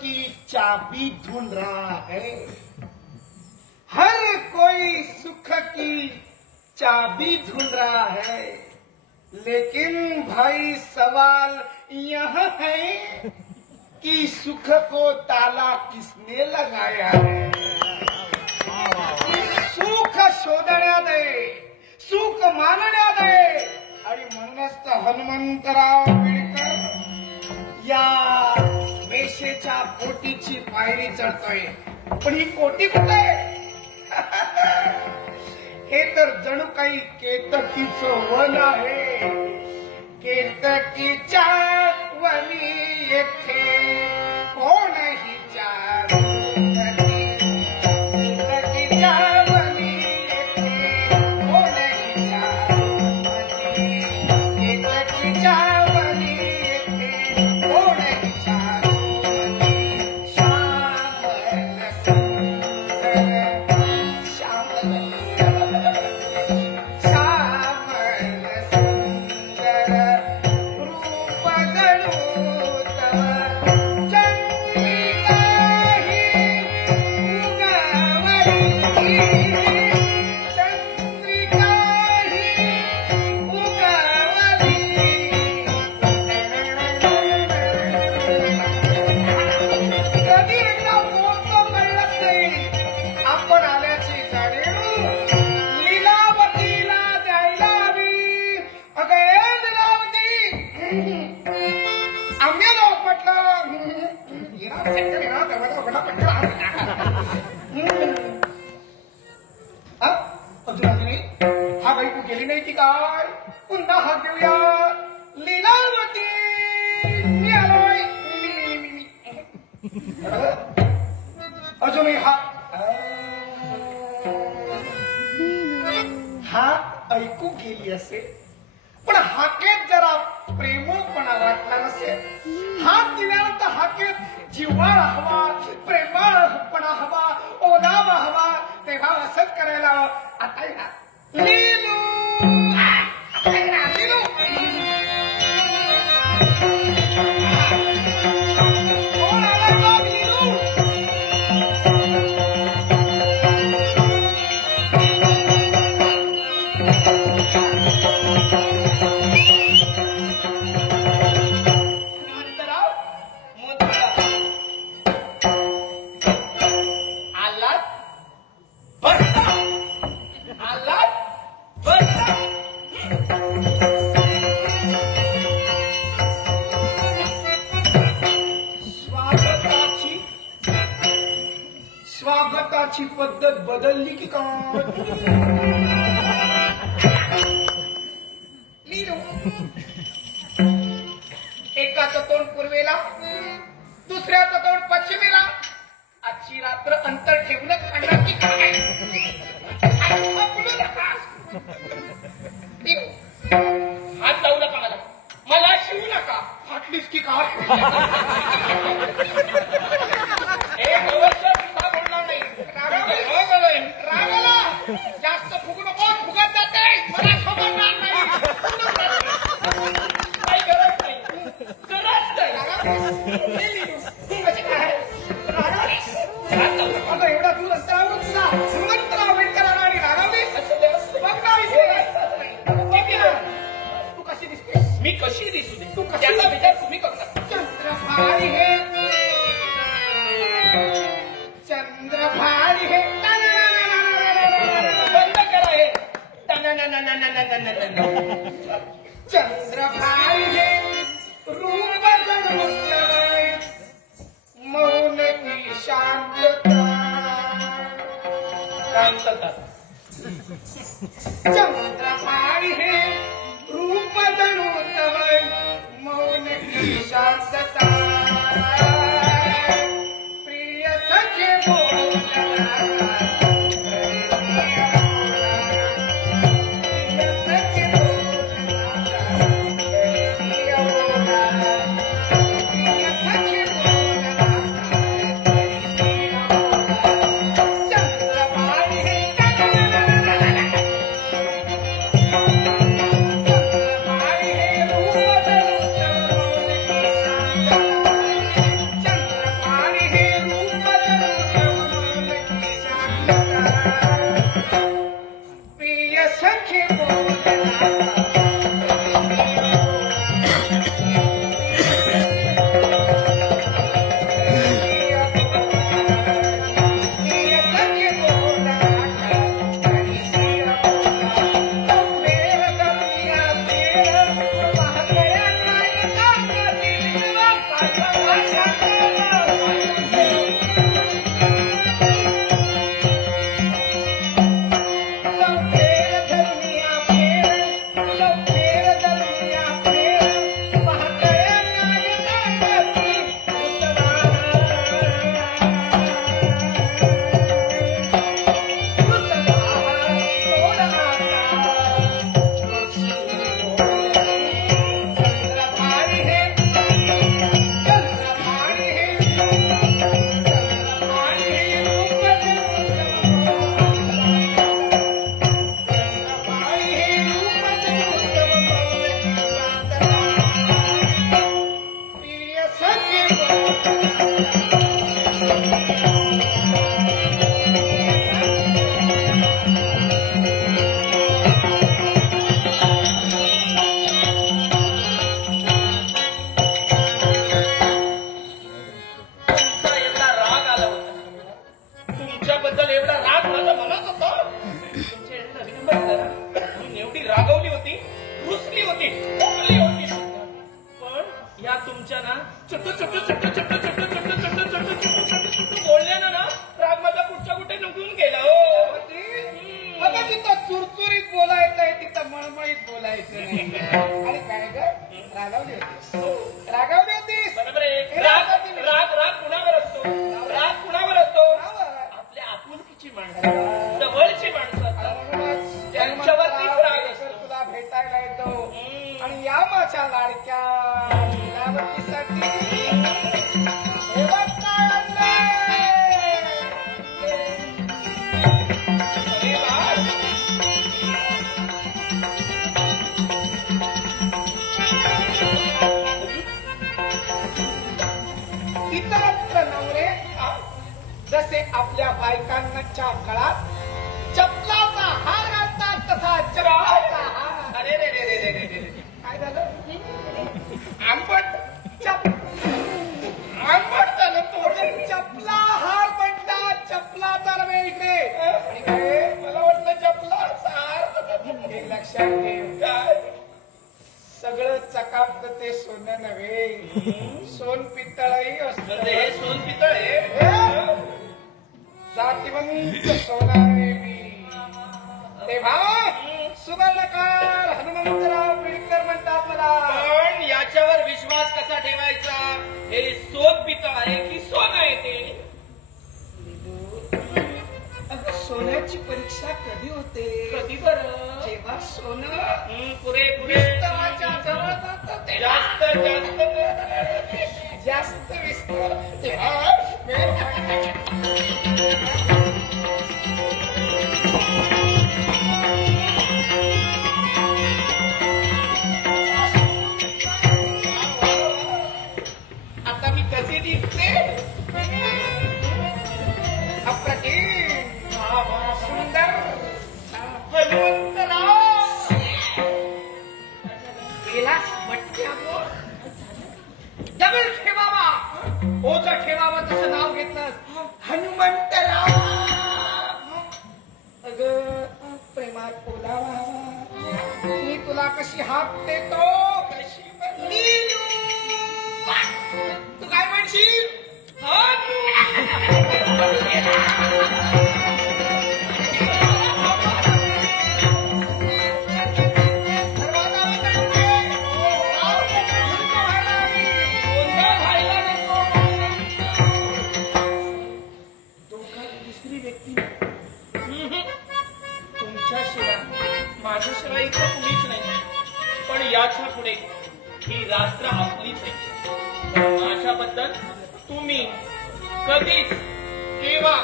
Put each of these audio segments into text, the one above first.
की चाबी ढूंढ रहा है, हर कोई सुख की चाबी ढूंढ रहा है, लेकिन भाई सवाल यह है कि सुख को ताला किसने लगाया है। सुख शोधण्यात आहे, सुख मानण्यात आहे, आणि म्हणूनच तर हनुमंतराव बिडकर या वेशेच्या कोटीची पायरी चढतोय. पण ही कोटी कुठे? हे तर जणू काही केतकीचं वन आहे. केतकीच्या वनी येथे कोणही चार हा बाई तू गेली नाही की काय? पुन्हा हात देऊया. लीलावती मी आलोय. अजूनही हा ऐकू गेली असेल, पण हाकेत जरा प्रेमळपणा वाटला नसेल. हात दिल्यानंतर हाकेत जिव्हाळा हवा, प्रेमळपणा हवा, ओलावा हवा. तेव्हा असंच करायला आता लीलू कोण आलाय बाब लीलू? स्वागताची पद्धत बदलली की काय? एकाचं तोंड पूर्वेला, दुसऱ्याचं तोंड पश्चिमेला. आजची रात्र अंतर ठेवूनच काढणार की काय? हात लावू नका मला, मला शिवू नका. फाटलीस की काय? जास्त फुगू नको, फुगत जाते. मला समजणार नाही. काही गरज नाही, गरज नाही. एवढा दूर अंतरावर तुला हनुमंतराव बिडकरांना आणि रागावलीस. तू कशी दिसते? मी कशी दिसू दे? तू त्याचा विचार तुम्ही करता. चंद्रभारी हे, चंद्रभारी हे. बंद करा हे. चंद्रभारी हे रूप जणवतय, मौन की शांतता. चंद्रभारी हे रूप जणवतय, मौन की शांतता. प्रिय सखे बोला बोलायचं नाही. अरे काय ग रागावली होतीस, रागावली होतीस. बरोबर आहे. राग कुणावर असतो? राग कुणावर असतो? आपल्या आपुलकीची माणसं, जवळची माणसं असतात त्यांच्यावरतीच राग असतो. तुला भेटायला येतो आणि या माझ्या लाडक्या लीलावतीसाठी हे बघ काय आणलंय. अरे वा. इतरत्र नवरे जसे आपल्या बायकांच्या गळ्यात चपलाचा हार घालतात तसा चपलाचा हार. अरे रे रे रे रे रे रे. काय झालं? आंबट झालं थोडं. चपला हार म्हणतात, चपला तर वे इकडे. आणि काय मला वाटलं चपलाचा हार. हे लक्षात ठेव. काय सगळं चकापत ते सोनं नव्हे, सोन पितळही असतं. हे सोन पितळ आहे. जातिवंत सोनारे मी. तेव्हा सुवर्णकार हनुमंतराव बिडकर म्हणतात मला. पण याच्यावर विश्वास कसा ठेवायचा? हे सोन पितळ आहे की सोनं आहे ते? अगं सोन्याची परीक्षा कधी होते? कधी बरं? जेव्हा सोनं पुरे विस्तवाच्या जवळ जातं तेव्हा. जास्त विस्तार तेव्हा आता मी कसे दिसते? अप्रतिम, सुंदर, हनुमंतराव. गेला मटक्यावर डबल ठेवावा, ओझ ठेवावं तसं नाव घेतलंस हनुमंतराव. अगं प्रेमात बोलावा, मी तुला कशी हाक देतो, तू काय म्हणशील? माझ्याशिवाय इथं कुणीच नाही. पण याच्या पुढे ही रात्र आपलीच आहे. माझ्याबद्दल तुम्ही कधीच केव्हा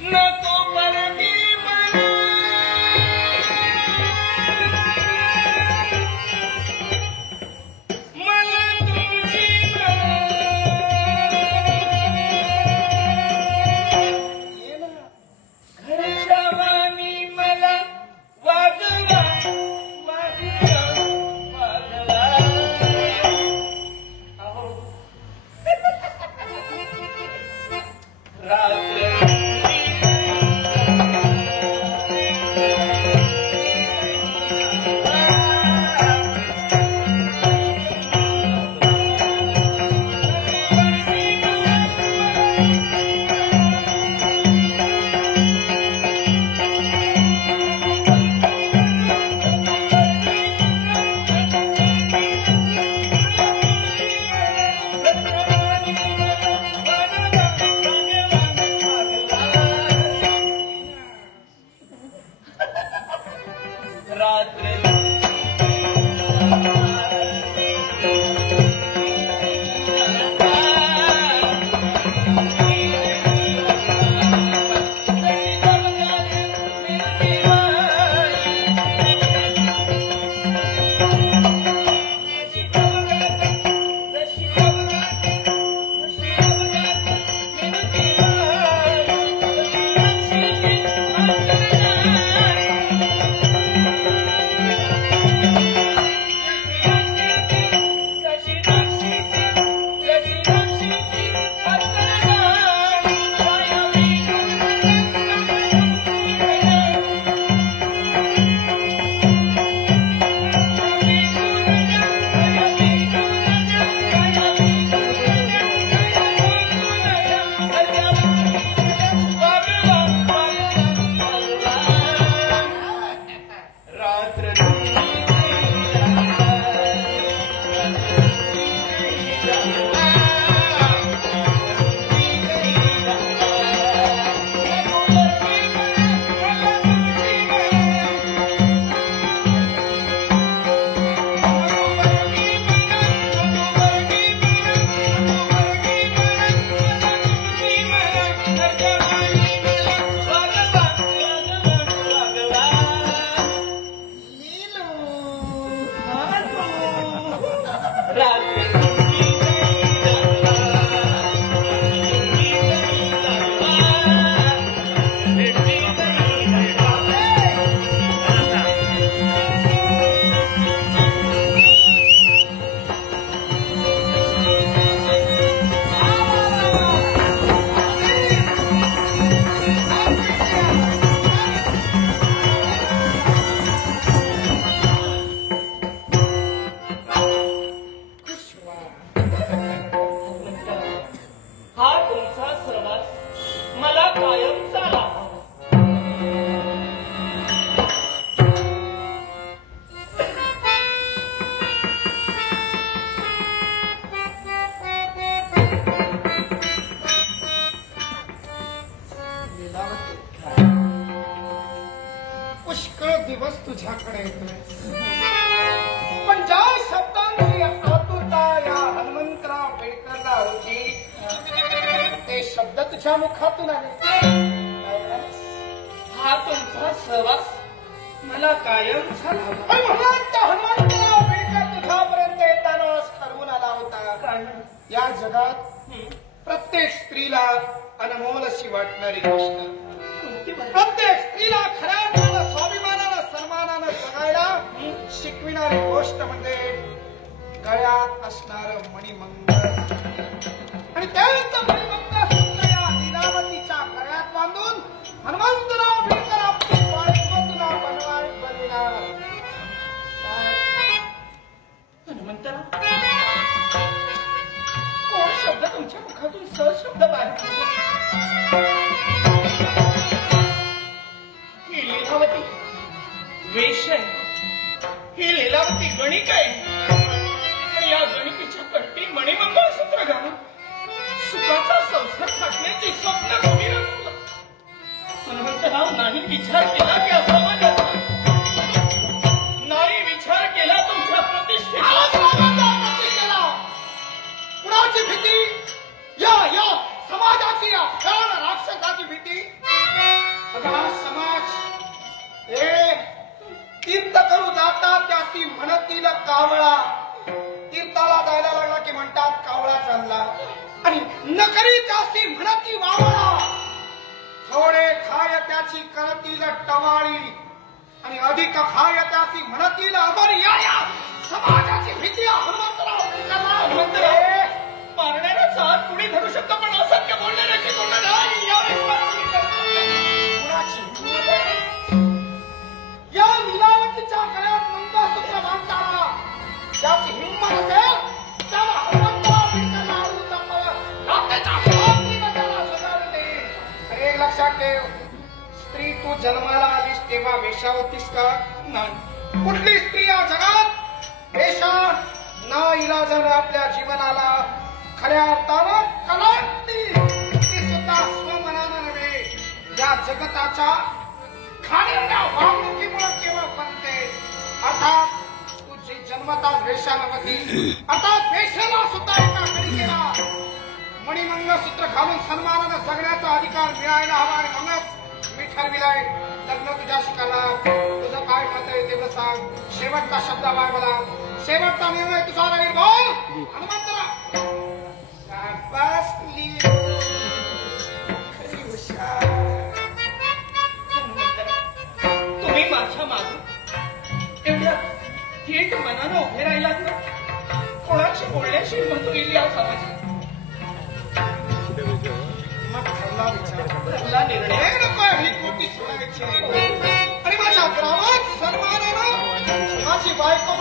नको परती दिवस तुझ्याकडे येतोय. पण ज्या शब्दांची आतुरता या हनुमंतराव पेडकरला होती ते शब्द तुझ्या मुखातून आले. हा तुमचा सहवास मला कायम झाला. हनुमंतराव पेडकर तुझ्यापर्यंत येतानाच ठरवून आला होता. कारण या जगात प्रत्येक स्त्रीला अनमोल अशी वाटणारी गोष्ट, प्रत्येक स्त्रीला खऱ्या अर्थानं स्वाभिमानानं सन्मानानं जगायला शिकविणारी गोष्ट म्हणजे गळ्यात असणार मणिमंगळ. आणि त्याच मणिमंगळ सूत्र या लीलावतीच्या गळ्यात बांधून हनुमंतराव पेडकर आपली बायको तुला बनविणार. हनुमंतराव, कोण शब्द तुमच्या मुखातून सहज शब्द बाहेर पडला? ही लीलावती वेश आहे, ही लीलावती गणिक आहे. आणि या गणिकेच्या कंठी मणिमंगळसूत्र घालून सुखाचा संसार थाटण्याची स्वप्न कमी रचलं. हनुमंतराव, नाही विचार केला की असावा घडला, नाही विचार केला तुमच्या प्रतिष्ठेचा. कुणाची भीती? या समाजाची, या भयान राक्षसाची भीती. अगं हा समाज तीर्थ करू जातात त्याची म्हणतील कावळा. तीर्थाला जायला लागला की म्हणतात कावळा चालला. आणि नकरी त्याची म्हणती वावळा. थोडे खाय त्याची करतील टवाळी आणि अधिक खाय त्याची म्हणतील अमर्याया. समाजाची भीती हनुमंतराव पेडकरला. हनुमंतराव, मारणाऱ्याचा हात कुणी धरू शकतो पण असत्य बोलणाऱ्याची कोण नाही. या लीलावतीच्या गळ्यात मंगळसूत्र बांधताना ज्याची हिंमत असेल त्याला हनुमंतराव पेडकरला आवडून दाखवावं. आपल्याच्या स्वातंत्र्याने त्याला सुधारून देईल. आणि एक लक्षात ठेव, स्त्री तू जन्माला आलीस तेव्हा वेश्यावतीस का? नाही. कुठली स्त्री या जगात वेश्या ना इलाजानं आपल्या जीवनाला खऱ्या अर्थानं कलाटली. ती सुद्धा स्वमनानं नव्हे, या जगताच्या खाण्याच्या वागणुकीमुळे केवळ बनते. अर्थात तुझी जन्मताच वेश्या नव्हती. अर्थात वेश्याला सुद्धा एका कलिकेला मणिमंगळसूत्र घालून सन्मानानं जगण्याचा अधिकार मिळायला हवा. आणि म्हणूनच मी ठरविलंय लग्न तुझ्याशी करणार. तुझं काय मत आहे तेवढं सांग. शेवटचा शब्द आहे मला, शेवटचा निर्णय तुझा राहील. बोल हनुमंतराव. शाबासली. खरी हुशार. तुम्ही माझ्या मागे एवढ्या थेट मनानं उभे राहिलात ना. कोणाशी बोलण्याशी हिंमत गेली या समाजात. मग ठरला विचार, ठरला निर्णय. नको ही खोटी सोडायची. आणि माझ्या ग्रामात सन्मानानं माझी बायको